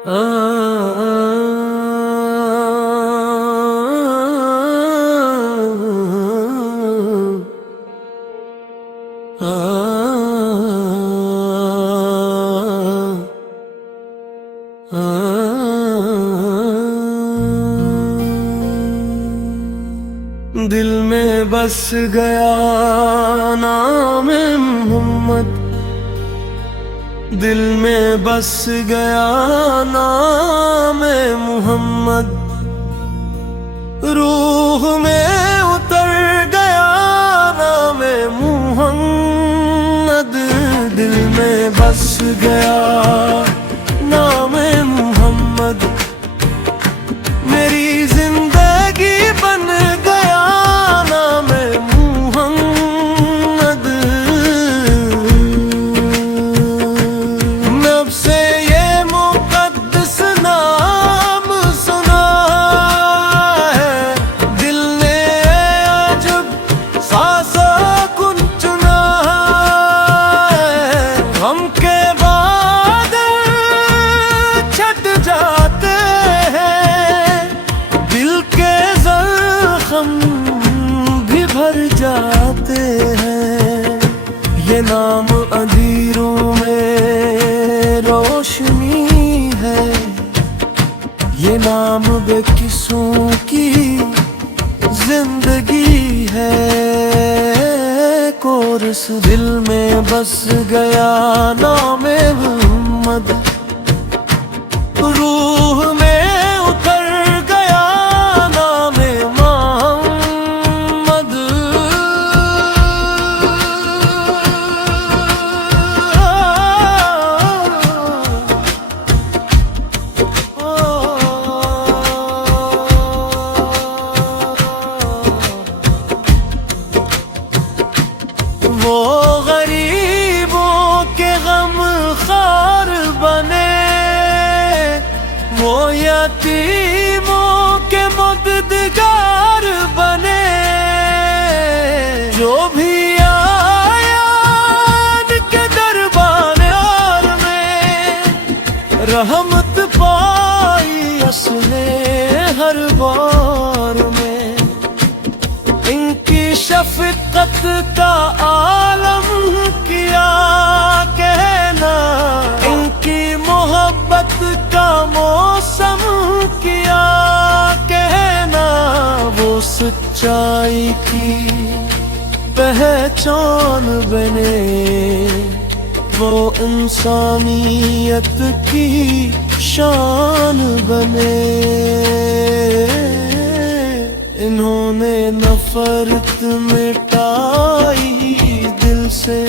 आ, आ, आ, दिल में बस गया नाम मोहम्मद, दिल में बस गया नाम मोहम्मद, रूह में उतर गया नाम मोहम्मद, दिल में बस गया नाम मोहम्मद, मेरी जिंदगी बन गया नाम मोहम्मद। नब से ये मुक़द्दस नाम सुना है, दिल ने अजब सा सुकून चुना है, हम के बाद छट जाते हैं, दिल के जख्म भी भर जाते हैं, ये नाम अंधेरों में रोशनी है, ये नाम बेकिसों की जिंदगी है, कोरस दिल में बस गया नाम मोहम्मद, रूह में उतर गया नाम मोहम्मद। वो गरीबों के गम खार बने, वो यतीमों के मददगार बने, जो भी आया के दरबार में, रहमत पाई असले हर बार में, इनकी शफकत का आलम किया कहना, इनकी मोहब्बत का मौसम किया कहना, वो सच्चाई की पहचान बने, वो इंसानियत की शान बने, इन्होंने नफरत मिटाई दिल से,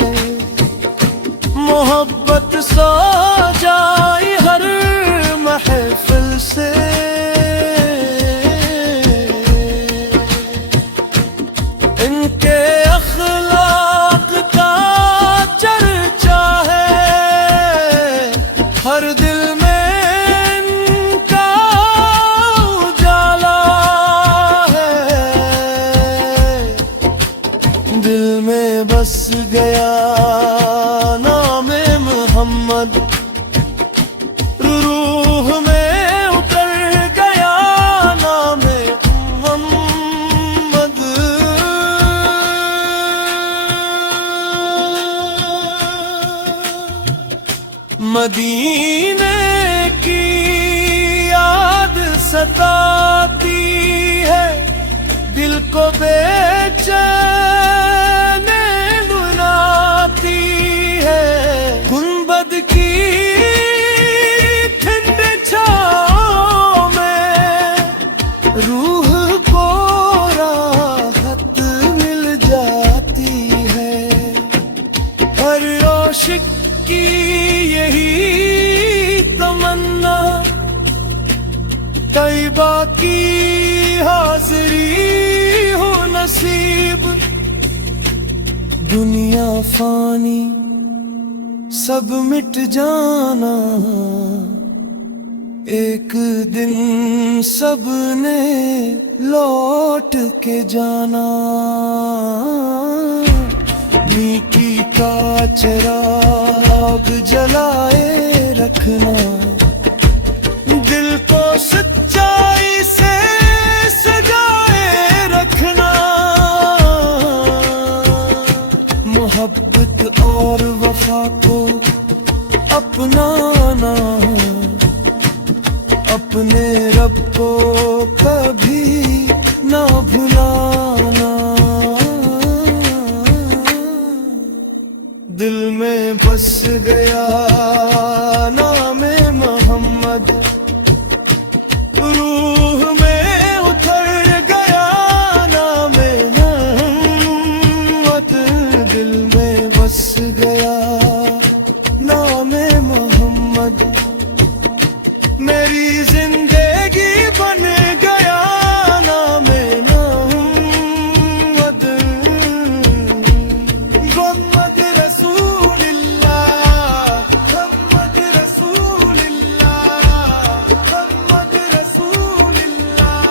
मोहब्बत सजाई हर महफिल से, इनके अखलाक का चर्चा है, हर दिल में इनका उजाला है, दिल में बस गया नाम मोहम्मद, रूह में उतर गया नाम मोहम्मद। मदीने की याद सताती है, दिल को बेचैन बुनाती है, गुंबद की ठंड छाँव में, रूह को राहत मिल जाती है, हर आशिक की यही तमन्ना, तैबा की हाज़री हो नसीब, दुनिया फानी सब मिट जाना, एक दिन सब ने लौट के जाना, नीकी का चिराग जलाए रखना, दिल को सच्चाई से सजाए रखना, मोहब्बत और वफा को अपनाना, अपने रब को कभी ना भुलाना। दिल में बस गया नामे मोहम्मद, रूह में उतर गया नामे मोहम्मद। दिल में बस गया नामे मोहम्मद, मेरी जिंदगी बन गया नामे मोहम्मद। मोहम्मद रसूलुल्लाह, मोहम्मद रसूलुल्लाह, मोहम्मद रसूलुल्लाह।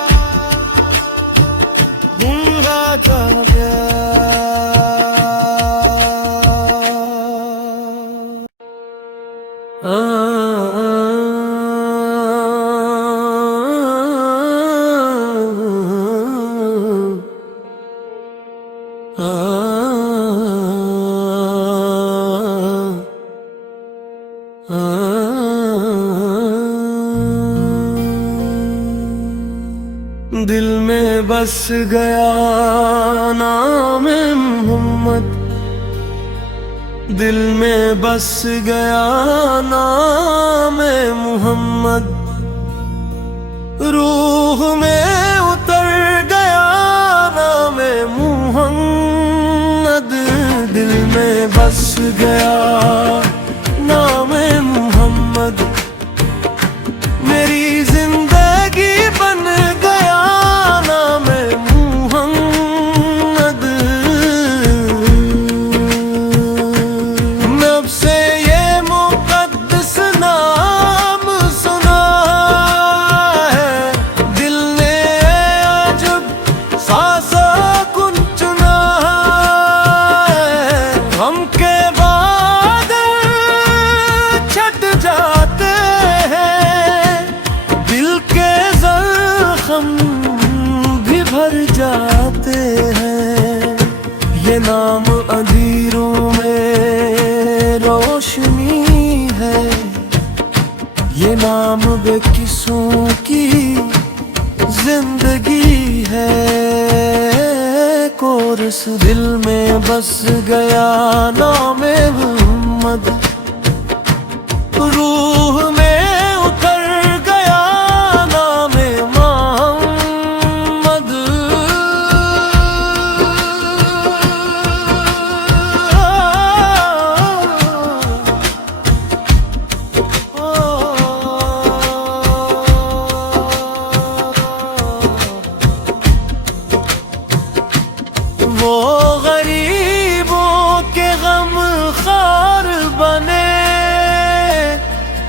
भूला जा गया दिल में बस गया नाम मोहम्मद, दिल में बस गया नाम मोहम्मद। रूह में उतर गया नाम मोहम्मद। दिल में बस गया नाम मोहम्मद, मेरी जिंदगी बन गया नाम मोहम्मद। नब से ये मुक़द्दस नाम सुना है, दिल ने अजब सासा कुन चुना है। हम के बाद छट जाते हैं, दिल के जख्म भी भर जाते हैं। ये नाम अंधेरों में रोशनी है, ये नाम बेकिसों की जिंदगी है। कोरस दिल में बस गया नाम मोहम्मद, रूह में उतर गया नाम मोहम्मद। वो गरीबों के गम खार बने,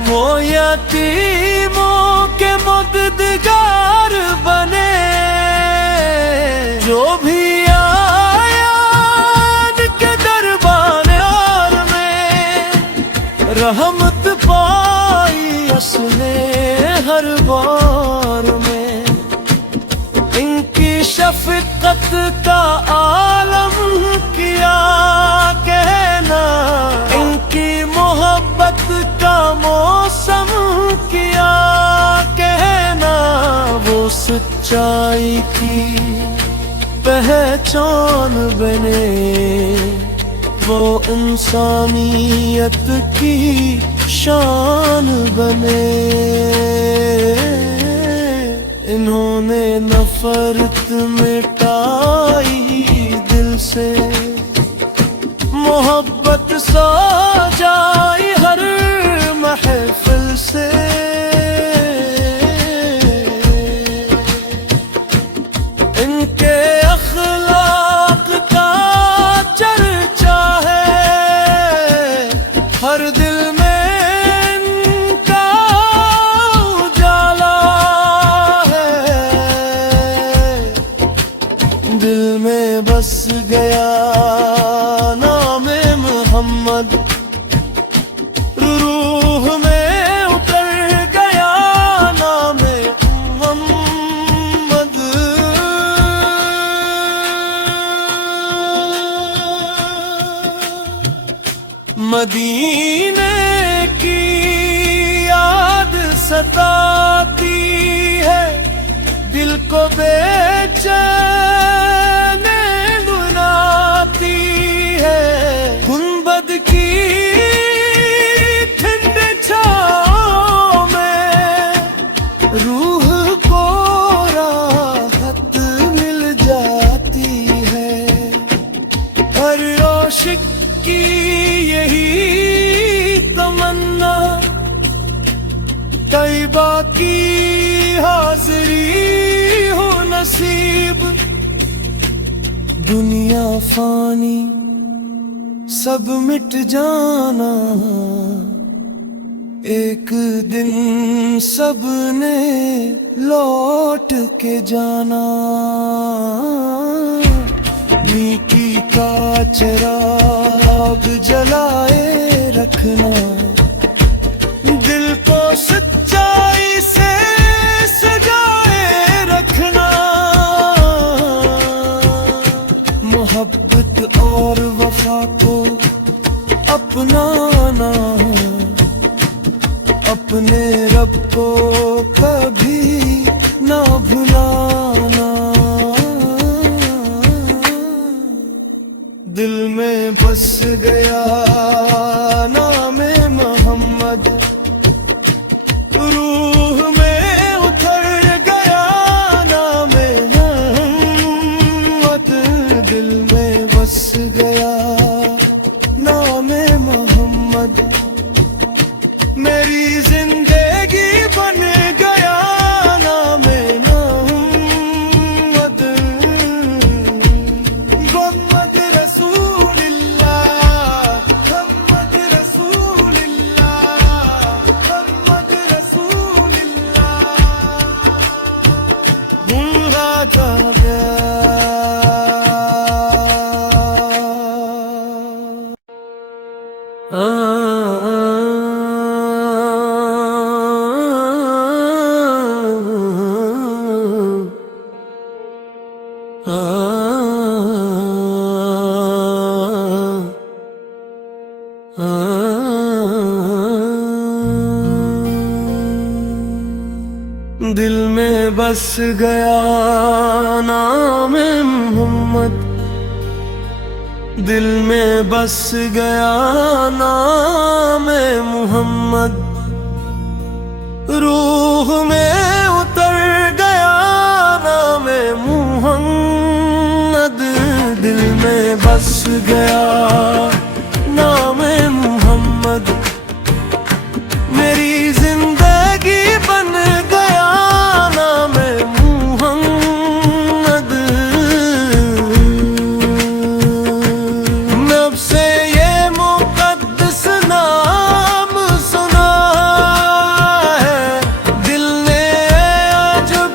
वो यतीमों के मददगार बने। जो भी आया के दरबार में, रहमत पाई उसने हर बार में। इनकी शफकत का आलम किया कहना, इनकी मोहब्बत का मौसम किया कहना। वो सच्चाई की पहचान बने, वो इंसानियत की शान बने। इन्होंने नफरत मिटाई दिल से, मोहब्बत सजाई हर महफिल से। इनके अखलाक का चर्चा है, हर दिल में इनका उजाला है। दिल में बस गया नाम मोहम्मद, सताती है, दिल को बेचैन बुनाती है। गुंबद की ठंडे छाँव में रूह को राहत मिल जाती है। हर आशिक की यही तमन्ना, तैयबा की हाज़री हो नसीब। दुनिया फानी सब मिट जाना, एक दिन सबने लौट के जाना। नीकी का चिराग जलाए रखना, दिल को सच्चाई से सजाए रखना। मोहब्बत और वफा को अपनाना, अपने रब को कभी ना भुलाना। दिल में बस गया नाम मोहम्मद, रूह में उतर गया नाम मोहम्मद। दिल में बस गया नाम मोहम्मद, मेरी जिंदगी बन गया नाम मोहम्मद। मोहम्मद रसूलुल्लाह, मोहम्मद रसूलुल्लाह, मोहम्मद रसूलुल्लाह। गुमराह का दिल में बस गया नाम मोहम्मद, दिल में बस गया नाम मोहम्मद। रूह में उतर गया नाम मोहम्मद, दिल में बस गया नाम मोहम्मद, मेरी जिंदगी बन गया नाम मोहम्मद। नब से ये मुक़द्दस नाम सुना है, दिल ने अजब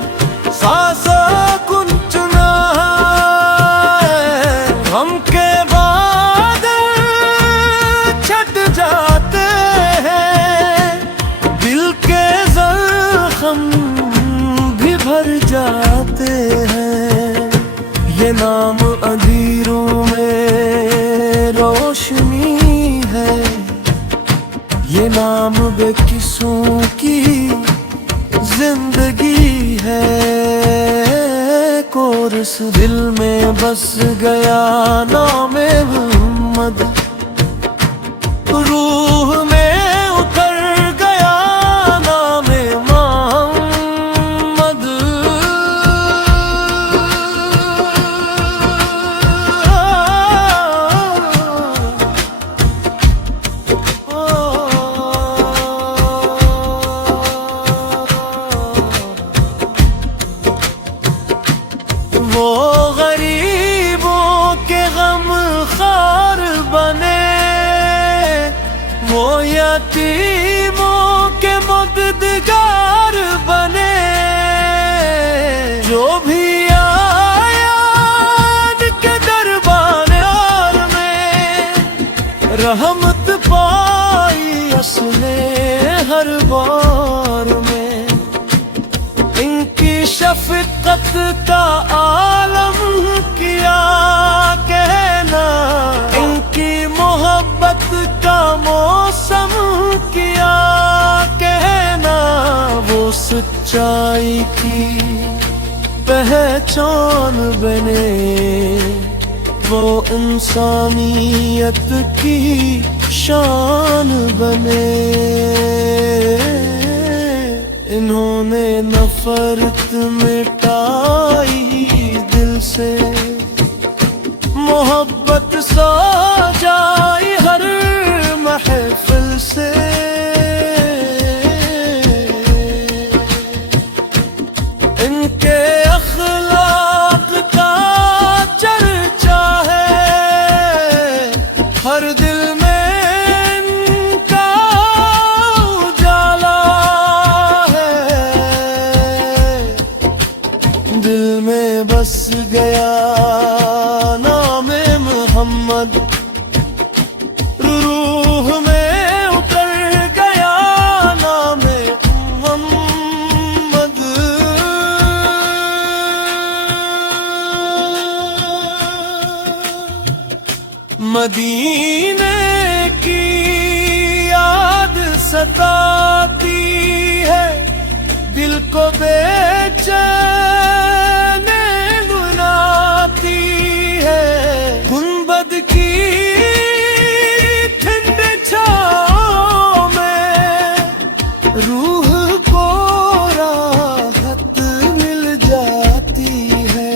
सा सुकून चुना है। हम के बादल छट जाते हैं, दिल के जख्म भी भर जाते हैं। ये नाम अंधेरों में रोशनी है, ये नाम बेकिसों की जिंदगी है। कोरस दिल में बस गया नाम मोहम्मद, रूह में उतर गया नाम मोहम्मद। वो गरीबों के गम खार बने, वो यतीमों के मददगार बने। जो भी आया के दरबार में, रहमत पाई असले हर बार में। इनकी शफकत का आलम किया कहना, इनकी मोहब्बत का मौसम किया कहना। सच्चाई की पहचान बने, वो इंसानियत की शान बने। इन्होंने नफरत मिटाई दिल से, मोहब्बत सजाई हर महफिल से। इनके अखलाक का चर्चा है, हर दिल में इनका उजाला है। दिल में बस गया नाम मोहम्मद, रूह में उतर गया नाम मोहम्मद। मदीने की याद सताती है, दिल को बेचैन बुनाती है। गुंबद की ठंडे छाँव में रूह को राहत मिल जाती है।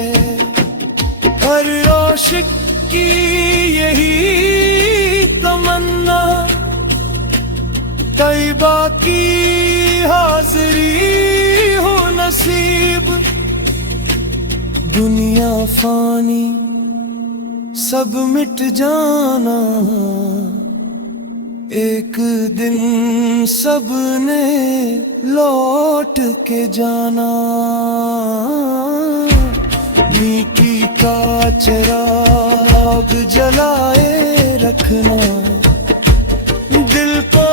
हर आशिक की यही तमन्ना, तैबा की हाज़री हो नसीब। दुनिया फानी सब मिट जाना, एक दिन सब ने लौट के जाना। नीकी का चिराग जलाए रखना, दिल को